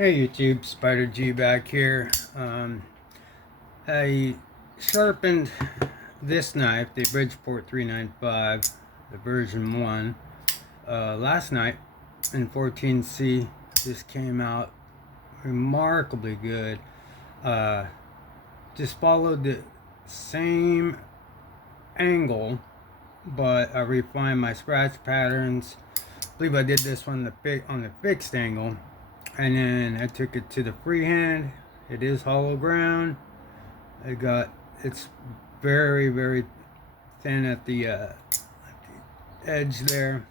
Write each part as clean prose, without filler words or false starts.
Hey YouTube, Spider G back here. I sharpened this knife, the Bridgeport 395, the version 1, last night in 14C. This came out remarkably good. Just followed the same angle, but I refined my scratch patterns. I believe I did this one on the fixed angle. And then I took it to the freehand. It is hollow ground. It's very thin at the edge there,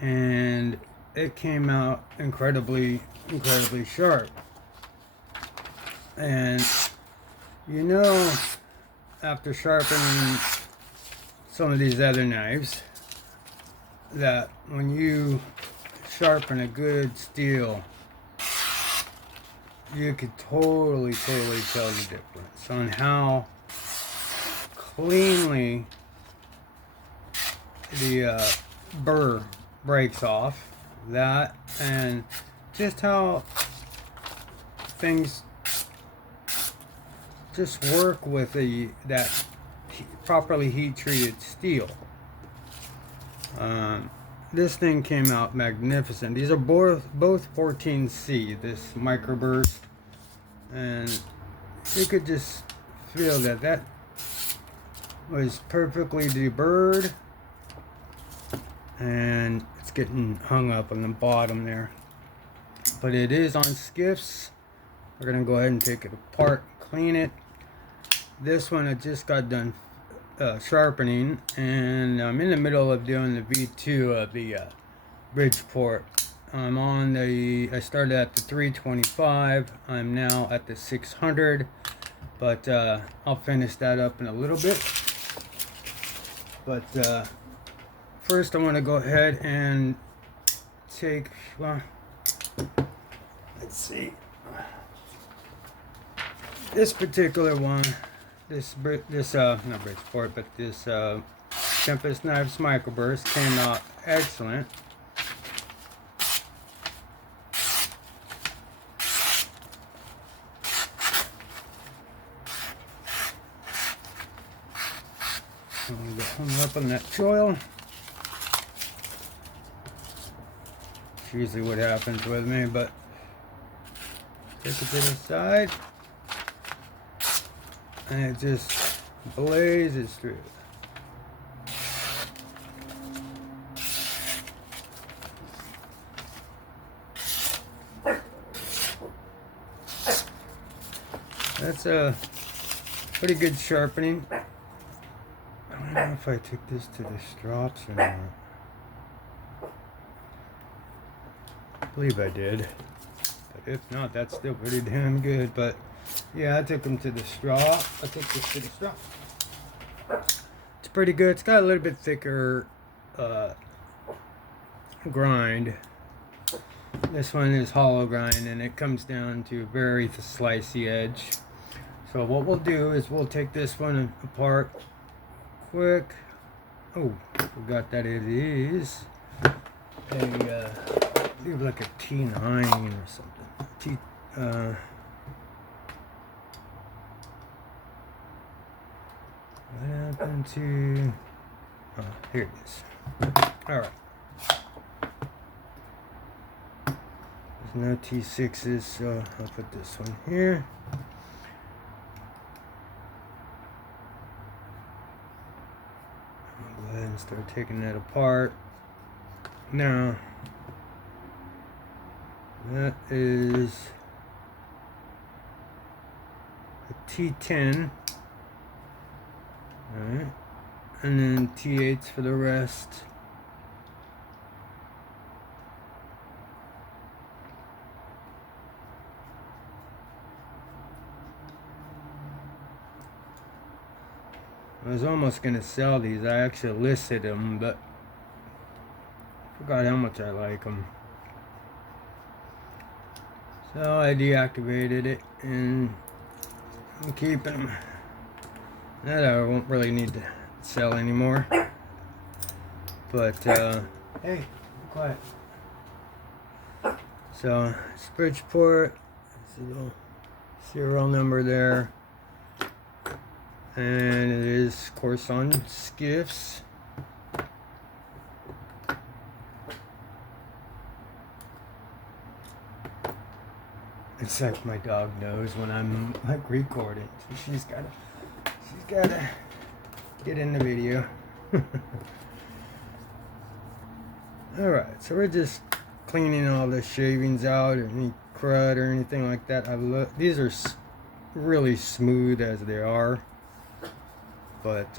and it came out incredibly sharp. And you know, after sharpening some of these other knives, that when you sharpen a good steel, you could totally tell the difference on how cleanly the burr breaks off. That, and just how things just work with that properly heat treated steel. This thing came out magnificent. These are both 14C, this microburst, and you could just feel that was perfectly deburred, and it's getting hung up on the bottom there. But it is on skiffs. We're gonna go ahead and take it apart, clean it. This one I just got done sharpening, and I'm in the middle of doing the V2 of the Bridgeport. I started at the 325. I'm now at the 600, but I'll finish that up in a little bit. But first I want to go ahead and take, well, let's see, this particular one, this not Bridgeport, but this Tempest Knives microburst came out excellent. I'm gonna get hung up on that choil. It's usually what happens with me, but take it to the side, and it just blazes through. That's a pretty good sharpening. I don't know if I took this to the strops or not. I believe I did. But if not, that's still pretty damn good. But yeah, I took them to the strop. I took this to the strop. It's pretty good. It's got a little bit thicker grind. This one is hollow grind, and it comes down to a very slicey edge. So what we'll do is we'll take this one apart quick. Oh, forgot that it is like a T9 or something. What happened to? Oh, here it is. All right. There's no T6s, so I'll put this one here. I'll go ahead and start taking that apart. Now, that is a T10. Alright. And then T8s for the rest. I was almost going to sell these. I actually listed them, but I forgot how much I like them. So I deactivated it, and I'm keeping them. That I won't really need to sell anymore. But, hey, be quiet. So it's Bridgeport. There's a little serial number there. And it is, of course, on skiffs. It's like my dog knows when I'm like recording. So she's gotta get in the video. Alright, so we're just cleaning all the shavings out or any crud or anything like that. These are really smooth as they are, but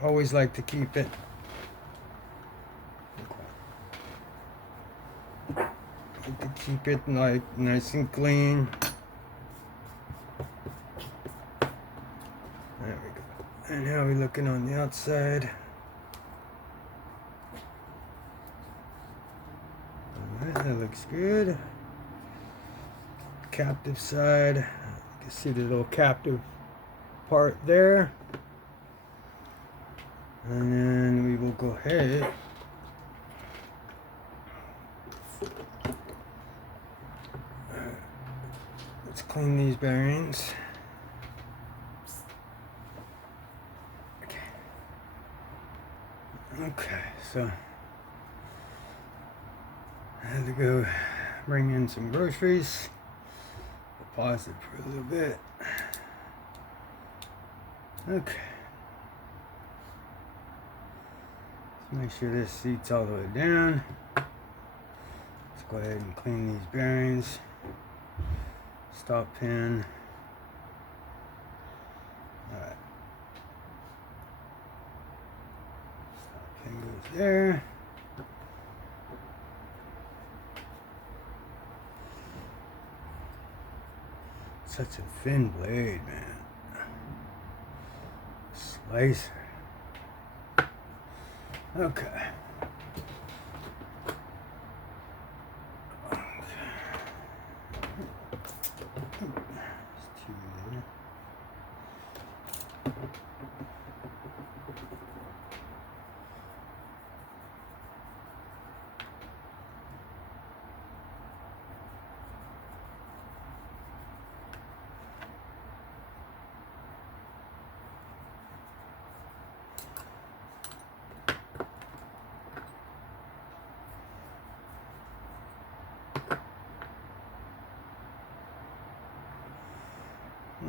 always like to keep it like nice and clean. There we go. And how are we looking on the outside? Alright, that looks good. Captive side. You can see the little captive part there. And then we will go ahead let's clean these bearings. Okay, so I had to go bring in some groceries. Pause it for a little bit. Okay. Let's make sure this seat's all the way down. Let's go ahead and clean these bearings. Stop pin. Alright. Stop pin goes there. Such a thin blade, man. Slicer. Okay.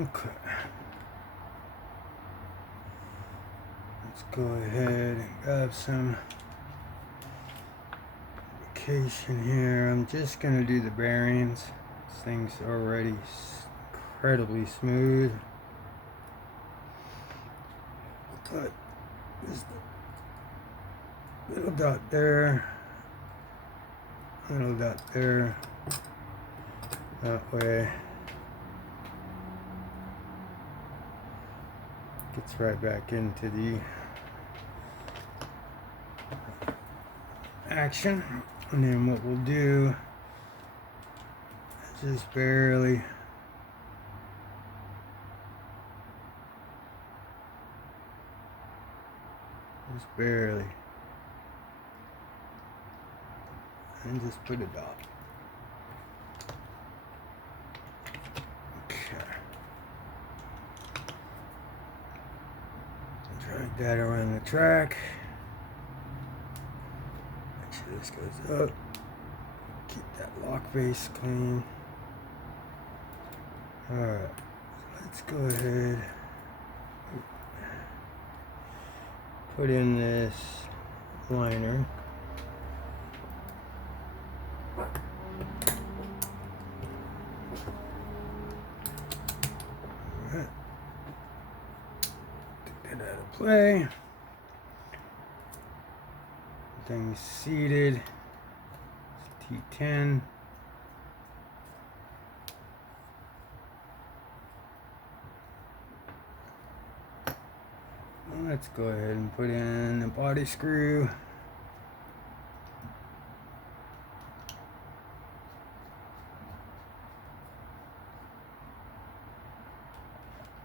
Okay. Let's go ahead and grab some vacation here. I'm just gonna do the bearings. This thing's already incredibly smooth. But this little dot there, little dot there, that way. Gets right back into the action, and then what we'll do is just barely and just put it up. Drag that around the track. Make sure this goes up. Keep that lock face clean. Alright, so let's go ahead. Put in this liner. Alright. Take that out of play. Thing's seated. It's T10. Let's go ahead and put in the body screw.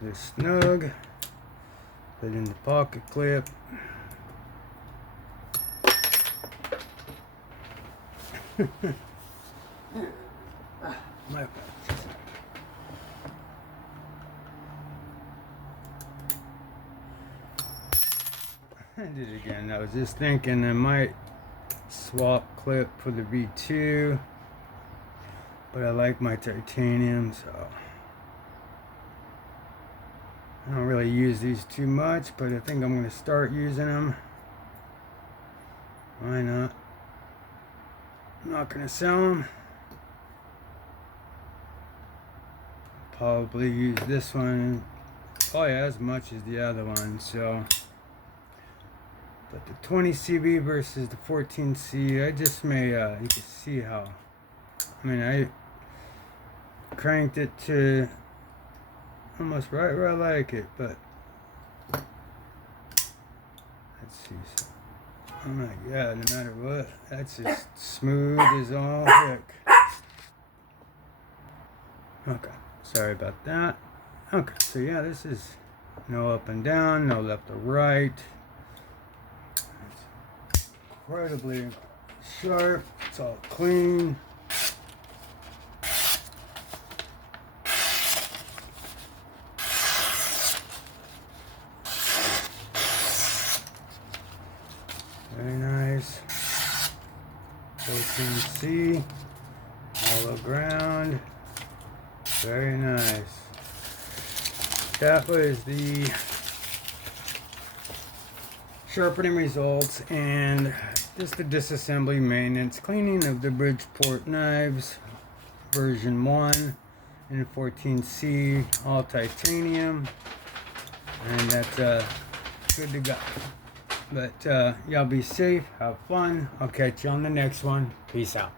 This snug. Put in the pocket clip. My I did it again. I was just thinking I might swap clip for the V2, but I like my titanium, so I don't really use these too much, but I think I'm going to start using them. Why not? I'm not going to sell them. Probably use this one probably as much as the other one, so. But the 20 CV versus the 14C, I just may, you can see how, I mean, I cranked it to almost right where I like it, but let's see. Oh my God, no matter what, that's just smooth as all heck. Okay, sorry about that. Okay, so yeah, this is no up and down, no left or right. It's incredibly sharp, it's all clean. Very nice. 14C, hollow ground. Very nice. That was the sharpening results and just the disassembly maintenance cleaning of the Bridgeport Knives version 1 and 14C, all titanium, and that's good to go. But y'all be safe, have fun. I'll catch you on the next one. Peace out.